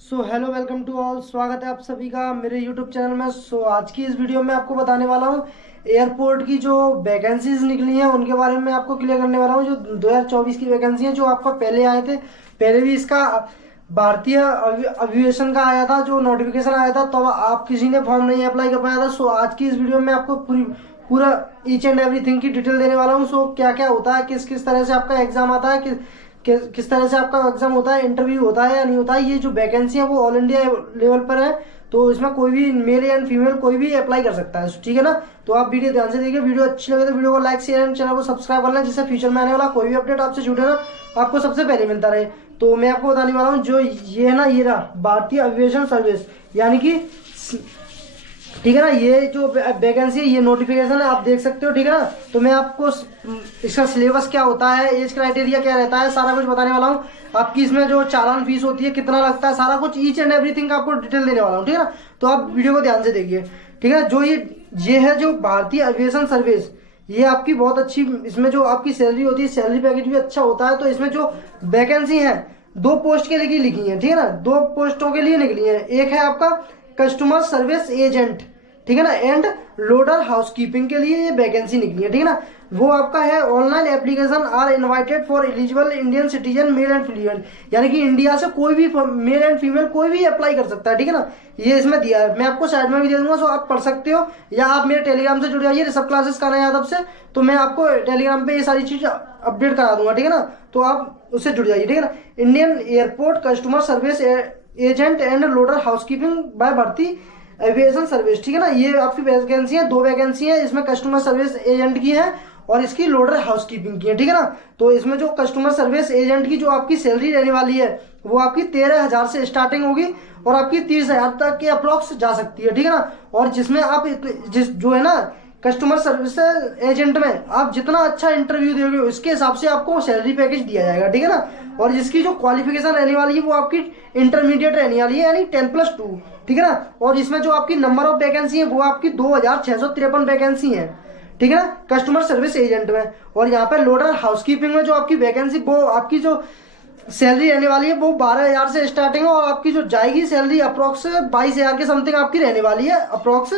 Hello welcome to all. स्वागत है आप सभी का मेरे यूट्यूब चैनल में। आज की इस वीडियो में आपको बताने वाला हूँ एयरपोर्ट की जो वैकेंसीज निकली हैं उनके बारे में आपको क्लियर करने वाला हूँ। जो 2024 की वैकेंसी है जो आपका पहले आए थे, पहले भी इसका भारतीय एविएशन का आया था जो नोटिफिकेशन आया था, तो आप किसी ने फॉर्म नहीं अप्लाई कर पाया था। आज की इस वीडियो में आपको पूरा ईच एंड एवरीथिंग की डिटेल देने वाला हूँ। क्या क्या होता है, किस किस तरह से आपका एग्जाम आता है, किस तरह से आपका एग्जाम होता है, इंटरव्यू होता है या नहीं होता है। ये जो वैकेंसी है वो ऑल इंडिया लेवल पर है, तो इसमें कोई भी मेल एंड फीमेल कोई भी अप्लाई कर सकता है, ठीक है ना। तो आप वीडियो ध्यान से देखिए। वीडियो अच्छी लगे तो वीडियो को लाइक शेयर एंड चैनल को सब्सक्राइब कर लें, जिससे फ्यूचर में आने वाला कोई भी अपडेट आपसे जुड़े ना आपको सबसे पहले मिलता रहे। तो मैं आपको बताने वाला हूँ जो ये है ना, ये रहा भारतीय एविएशन सर्विस, यानी कि ठीक है ना। ये जो वैकेंसी है, ये नोटिफिकेशन है, आप देख सकते हो, ठीक है ना। तो मैं आपको इसका सिलेबस क्या होता है, एज क्राइटेरिया क्या रहता है, सारा कुछ बताने वाला हूँ। आपकी इसमें जो चालान फीस होती है, कितना लगता है, सारा कुछ ईच एंड एवरीथिंग आपको डिटेल देने वाला हूँ, ठीक है ना। तो आप वीडियो को ध्यान से देखिए, ठीक है। जो ये है जो भारतीय एविएशन सर्विस, ये आपकी बहुत अच्छी, इसमें जो आपकी सैलरी होती है, सैलरी पैकेज भी अच्छा होता है। तो इसमें जो वैकेंसी है, दो पोस्ट के लिए लिखी है, ठीक है ना, दो पोस्टों के लिए निकली है। एक है आपका कस्टमर सर्विस एजेंट, ठीक है ना, एंड लोडर हाउसकीपिंग के लिए ये वैकेंसी निकली है, ठीक है ना। वो आपका है online application are invited for eligible Indian citizen male and female, यानी कि इंडिया से कोई भी मेल एंड फीमेल कोई भी अप्लाई कर सकता है, ठीक है ना। ये इसमें दिया है, मैं आपको साइड में भी दे दूंगा, सो आप पढ़ सकते हो, या आप मेरे टेलीग्राम से जुड़ जाइए, ऋषभ क्लासेस का नया यादव से। तो मैं आपको टेलीग्राम पे ये सारी चीज अपडेट करा दूंगा, ठीक है ना। तो आप उससे जुड़ जाइए, ठीक है ना। Indian airport customer service agent and loader housekeeping by Bharti aviation service, ठीक है ना। ये आपकी वैकेंसी है, दो वैकेंसी है, इसमें कस्टमर सर्विस एजेंट की है और इसकी लोडर हाउसकीपिंग की है, ठीक है ना। तो इसमें जो कस्टमर सर्विस एजेंट की जो आपकी सैलरी रहने वाली है वो आपकी 13,000 से स्टार्टिंग होगी और आपकी 30,000 तक के अप्रोक्स जा सकती है, ठीक है ना। और जिसमें आप जिस जो है ना कस्टमर सर्विस एजेंट में आप जितना अच्छा इंटरव्यू दोगे उसके हिसाब से आपको सैलरी पैकेज दिया जाएगा, ठीक है ना। और जिसकी जो क्वालिफिकेशन रहने वाली है वो आपकी इंटरमीडिएट रहने वाली है, यानी 10+2, ठीक है ना। और इसमें जो आपकी नंबर ऑफ वैकेंसी है वो आपकी 2,653 वैकेंसी है, ठीक है ना, कस्टमर सर्विस एजेंट में। और यहाँ पे लोडर हाउसकीपिंग में जो आपकी वैकेंसी, वो आपकी जो सैलरी रहने वाली है वो 12,000 से स्टार्टिंग है और आपकी जो जाएगी सैलरी अप्रोक्स 22,000 के समथिंग आपकी रहने वाली है अप्रोक्स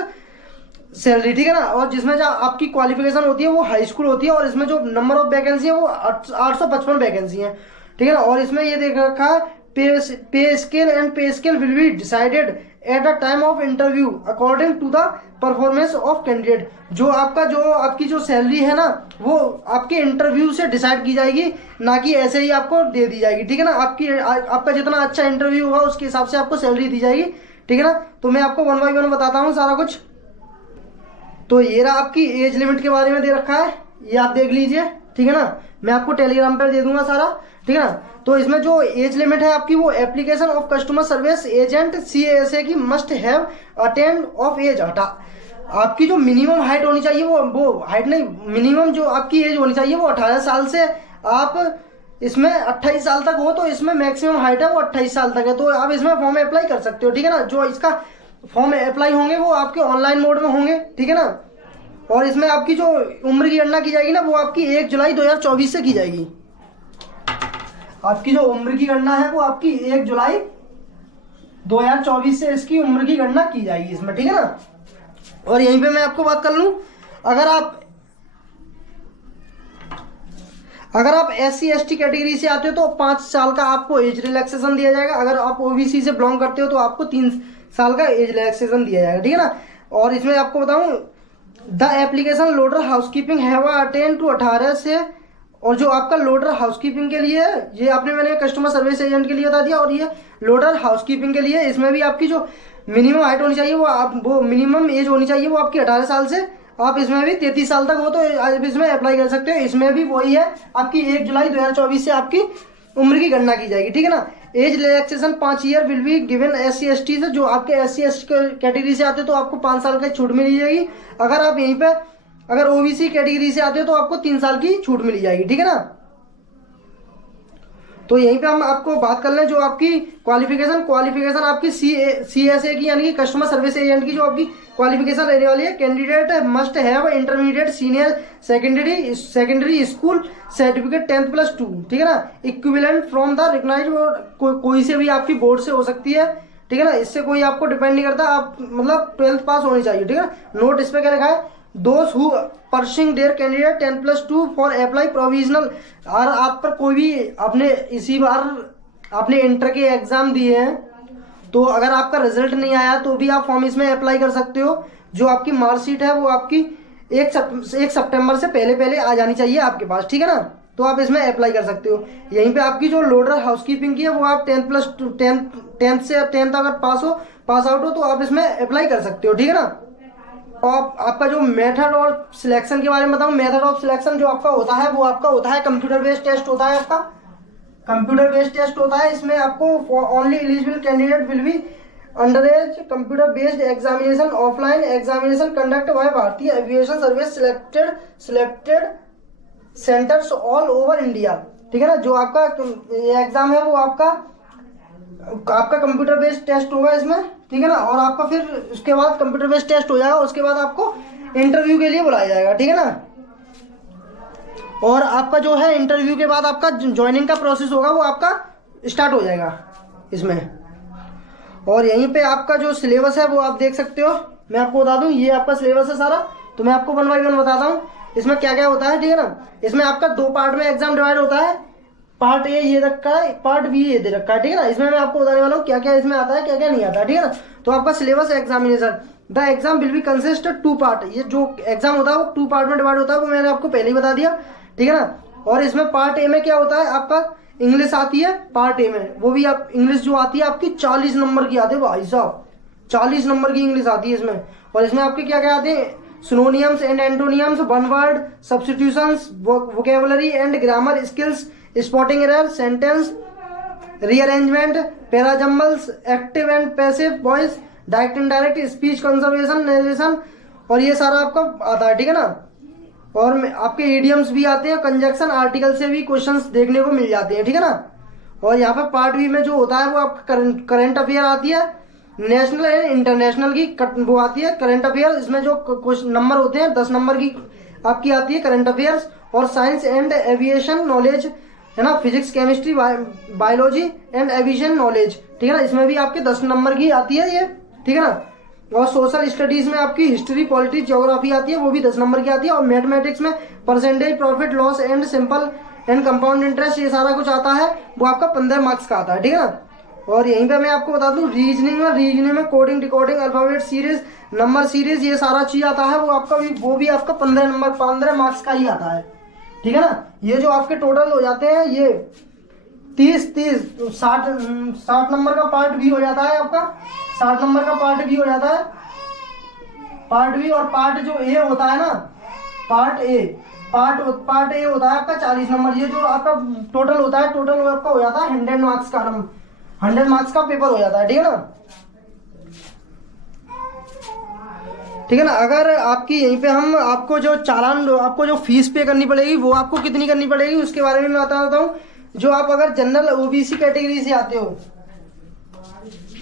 सैलरी, ठीक है ना। और जिसमें जो आपकी क्वालिफिकेशन होती है वो हाई स्कूल होती है और इसमें जो नंबर ऑफ वैकेंसी है वो 855 वैकेंसी है, ठीक है ना। और इसमें ये देख रखा है pay scale will be decided at the time of interview according to the performance of candidate. जो आपकी जो सैलरी है ना वो आपके इंटरव्यू से डिसाइड की जाएगी, ना कि ऐसे ही आपको दे दी जाएगी, ठीक है ना। आपका जितना अच्छा इंटरव्यू होगा उसके हिसाब से आपको सैलरी दी जाएगी, ठीक है ना। तो मैं आपको वन बाई वन बताता हूँ सारा कुछ। तो ये रहा आपकी एज लिमिट के बारे में दे रखा है, ये आप देख लीजिए, ठीक है ना। मैं आपको टेलीग्राम पर दे दूंगा सारा, ठीक है ना। तो इसमें जो एज लिमिट है आपकी वो application of customer service agent CASA की must have attend of age हटा। आपकी जो मिनिमम हाइट होनी चाहिए वो हाइट नहीं, मिनिमम जो आपकी एज होनी चाहिए वो 18 साल से आप इसमें 28 साल तक हो, तो इसमें मैक्सिमम हाइट है वो 28 साल तक है। तो आप इसमें फॉर्म अप्लाई कर सकते हो, ठीक है ना। जो इसका फॉर्म अप्लाई होंगे वो आपके ऑनलाइन मोड में होंगे, ठीक है ना। और इसमें आपकी जो उम्र की गणना की जाएगी ना वो आपकी 1 जुलाई 2024 से की जाएगी। आपकी जो उम्र की गणना है वो आपकी 1 जुलाई 2024 से इसकी उम्र की गणना की जाएगी इसमें, ठीक है ना। और यहीं पे मैं आपको बात कर लूं, अगर आप SC ST कैटेगरी से आते हो तो 5 साल का आपको एज रिलैक्सेशन दिया जाएगा। अगर आप OBC से बिलोंग करते हो तो आपको 3 साल का एज रिलैक्सेशन दिया जाएगा, ठीक है ना। और इसमें आपको बताऊं, the application loader housekeeping have attain to 18 से, और जो आपका लोडर हाउसकीपिंग के लिए है, ये मैंने कस्टमर सर्विस एजेंट के लिए बता दिया, और ये लोडर हाउसकीपिंग के लिए इसमें भी आपकी जो मिनिमम हाइट होनी चाहिए वो मिनिमम एज होनी चाहिए वो आपकी 18 साल से। आप इसमें भी 33 साल तक हो तो आप इसमें अप्लाई कर सकते हो। इसमें भी वही है, आपकी 1 जुलाई 2024 से आपकी उम्र की गणना की जाएगी, ठीक है ना। Age relaxation 5 year will be given SC ST से, जो आपके SC ST कैटेगरी से आते हो तो आपको 5 साल का छूट मिली जाएगी। अगर OBC कैटेगरी से आते हो तो आपको 3 साल की छूट मिली जाएगी, ठीक है ना। तो यहीं पे हम आपको बात कर लें जो आपकी क्वालिफिकेशन आपकी CSA की यानी कि कस्टमर सर्विस एजेंट की जो आपकी क्वालिफिकेशन रहने वाली है। Candidate must have intermediate senior secondary school certificate 10+2, ठीक है ना, इक्विवेलेंट फ्रॉम द रिकॉग्नाइज्ड, कोई से भी आपकी बोर्ड से हो सकती है, ठीक है ना, इससे कोई आपको डिपेंड नहीं करता, आप मतलब 12th पास होनी चाहिए, ठीक है ना। नोट इस पे क्या लिखा है, those who pursuing there candidate 10+2 for apply provisional. और आप पर कोई भी आपने इसी बार आपने इंटर के एग्जाम दिए हैं, तो अगर आपका रिजल्ट नहीं आया तो भी आप फॉर्म इसमें अप्लाई कर सकते हो। जो आपकी मार्कशीट है वो आपकी 1 सितंबर से पहले पहले आ जानी चाहिए आपके पास, ठीक है ना, तो आप इसमें अप्लाई कर सकते हो। यहीं पे आपकी जो लोडर हाउसकीपिंग की है वो आप 10th अगर पास आउट हो तो आप इसमें अप्लाई कर सकते हो, ठीक है ना। और आपका जो मेथड और सिलेक्शन के बारे में बताऊं, मेथड ऑफ सिलेक्शन जो आपका होता है वो आपका होता है कंप्यूटर बेस्ड टेस्ट होता है, आपका कंप्यूटर बेस्ड टेस्ट होता है। इसमें आपको only eligible candidate will be under age computer based examination, offline examination conduct by Bharatiya aviation service selected centres all over India, ठीक है ना। जो आपका एग्जाम है वो आपका कंप्यूटर बेस्ड टेस्ट होगा इसमें, ठीक है ना। और आपका फिर उसके बाद कंप्यूटर बेस्ड टेस्ट हो जाएगा, उसके बाद आपको इंटरव्यू के लिए बुलाया जाएगा, ठीक है ना। और आपका जो है इंटरव्यू के बाद आपका ज्वाइनिंग का प्रोसेस होगा वो आपका स्टार्ट हो जाएगा इसमें। और यहीं पे आपका जो सिलेबस है वो आप देख सकते हो, मैं आपको बता दूं ये आपका सिलेबस है सारा, तो मैं आपको 1 बाय 1 बताता हूँ इसमें क्या क्या होता है, ठीक है ना। इसमें आपका 2 पार्ट में एग्जाम डिवाइड होता है, पार्ट ए ये रखा है, पार्ट बी ये दे रखा है, ठीक है ना। इसमें मैं आपको बताने वाला हूँ क्या क्या इसमें आता है क्या क्या नहीं आता, ठीक है ना। तो आपका syllabus examination, the exam will be consist 2 part, ये जो एग्जाम होता है वो 2 पार्ट में डिवाइड होता है, वो मैंने आपको पहले ही बता दिया, ठीक है ना। और इसमें पार्ट ए में क्या होता है, आपका इंग्लिश आती है पार्ट ए में, वो भी आप इंग्लिश जो आती है आपकी 40 नंबर की आती है भाई साहब, 40 नंबर की इंग्लिश आती है इसमें। और इसमें आपके क्या क्या आते हैं, synonyms and एंटोनियम्स, one word substitutions, vocabulary and grammar skills, spotting error, sentence rearrangement, parajumbles, active and passive voice, direct indirect speech, conservation, narration, और ये सारा आपका आता है, ठीक है ना। और आपके इडियम्स भी आते हैं, कंजक्शन आर्टिकल से भी क्वेश्चंस देखने को मिल जाते हैं, ठीक है ना। और यहाँ पे पार्ट बी में जो होता है वो आपका करंट अफेयर आती है, नेशनल एंड इंटरनेशनल की वो आती है करंट अफेयर। इसमें जो क्वेश्चन नंबर होते हैं 10 नंबर की आपकी आती है करंट अफेयर्स। और साइंस एंड एविएशन नॉलेज है ना, physics chemistry biology and aviation knowledge, ठीक है ना, इसमें भी आपके 10 नंबर की आती है ये, ठीक है ना। और सोशल स्टडीज में आपकी हिस्ट्री, पॉलिटिक्स, ज्योग्राफी आती है, वो भी 10 नंबर की आती है। और मैथमेटिक्स में percentage, profit loss and simple and compound interest, ये सारा कुछ आता है, वो आपका 15 मार्क्स का आता है, ठीक है ना। और यहीं पे मैं आपको बता दूं रीजनिंग में coding, decoding, alphabet series, number series, ये सारा चीज आता है, वो भी आपका 15 मार्क्स का ही आता है, ठीक है ना। ये जो आपके टोटल हो जाते हैं ये 60 नंबर का पार्ट भी हो जाता है आपका, 60 नंबर का पार्ट भी हो जाता है, पार्ट बी। और पार्ट जो ए होता है ना, पार्ट ए होता है आपका 40 नंबर। ये जो आपका टोटल होता है, टोटल आपका हो जाता है 100 मार्क्स का 100 मार्क्स का पेपर हो जाता है, ठीक है ना, ठीक है ना। अगर आपकी यहीं पे हम आपको जो चालान, आपको जो फीस पे करनी पड़ेगी वो आपको कितनी करनी पड़ेगी उसके बारे में मैं बता देता हूँ। जो आप अगर जनरल ओबीसी कैटेगरी से आते हो,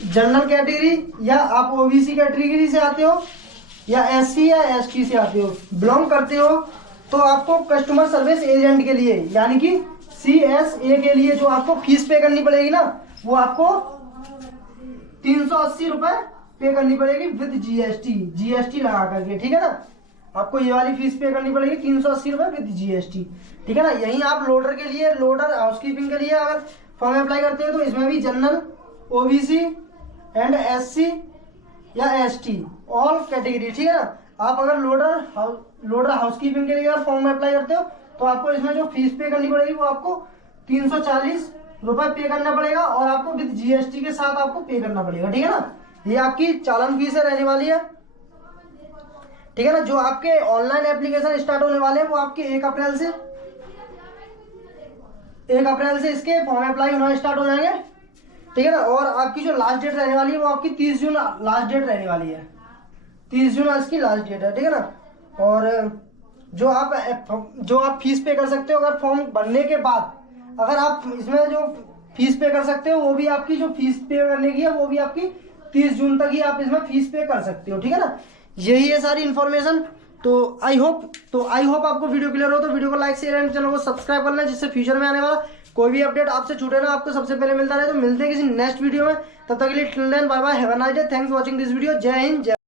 जनरल कैटेगरी, या आप ओबीसी कैटेगरी से आते हो, या एससी या एसटी से आते हो, बिलोंग करते हो, तो आपको कस्टमर सर्विस एजेंट के लिए यानी कि CSA के लिए जो आपको फीस पे करनी पड़ेगी ना, वो आपको 380 रुपए पे करनी पड़ेगी विद जीएसटी लगा करके, ठीक है ना। आपको ये वाली फीस पे करनी पड़ेगी 380 रुपए विद जीएसटी, ठीक है ना। यहीं आप लोडर के लिए, लोडर हाउसकीपिंग के लिए अगर फॉर्म अप्लाई करते हो तो इसमें भी जनरल, ओबीसी एंड एससी या एसटी ऑल कैटेगरी, ठीक है ना। आप अगर लोडर हाउसकीपिंग के लिए अगर फॉर्म अप्लाई करते हो तो आपको इसमें जो फीस पे करनी पड़ेगी वो आपको 340 रुपए पे करना पड़ेगा, और आपको विद जीएसटी के साथ आपको पे करना पड़ेगा, ठीक है ना। ये आपकी चालान फीस रहने वाली है, ठीक है ना। जो आपके ऑनलाइन एप्लीकेशन स्टार्ट होने वाले हैं वो आपके 1 अप्रैल से इसके फॉर्म अप्लाई होना स्टार्ट हो जाएंगे, ठीक है ना। और आपकी जो लास्ट डेट रहने वाली है वो आपकी 30 जून लास्ट डेट रहने वाली है, 30 जून इसकी लास्ट डेट है, ठीक है ना। और जो आप फीस पे कर सकते हो अगर फॉर्म भरने के बाद, अगर आप इसमें जो फीस पे कर सकते हो वो भी आपकी जो फीस पे करने की है वो भी आपकी 30 जून तक ही आप इसमें फीस पे कर सकते हो, ठीक है ना। यही है सारी इन्फॉर्मेशन। तो आई होप आपको वीडियो क्लियर हो। तो वीडियो को लाइक शेयर एंड चैनल को सब्सक्राइब कर लें, जिससे फ्यूचर में आने वाला कोई भी अपडेट आपसे छूटे ना, आपको सबसे पहले मिलता रहे। तो मिलते हैं किसी नेक्स्ट वीडियो में, तब तक के लिए till then bye bye, have a nice day, thanks for watching this video. जय हिंद, जय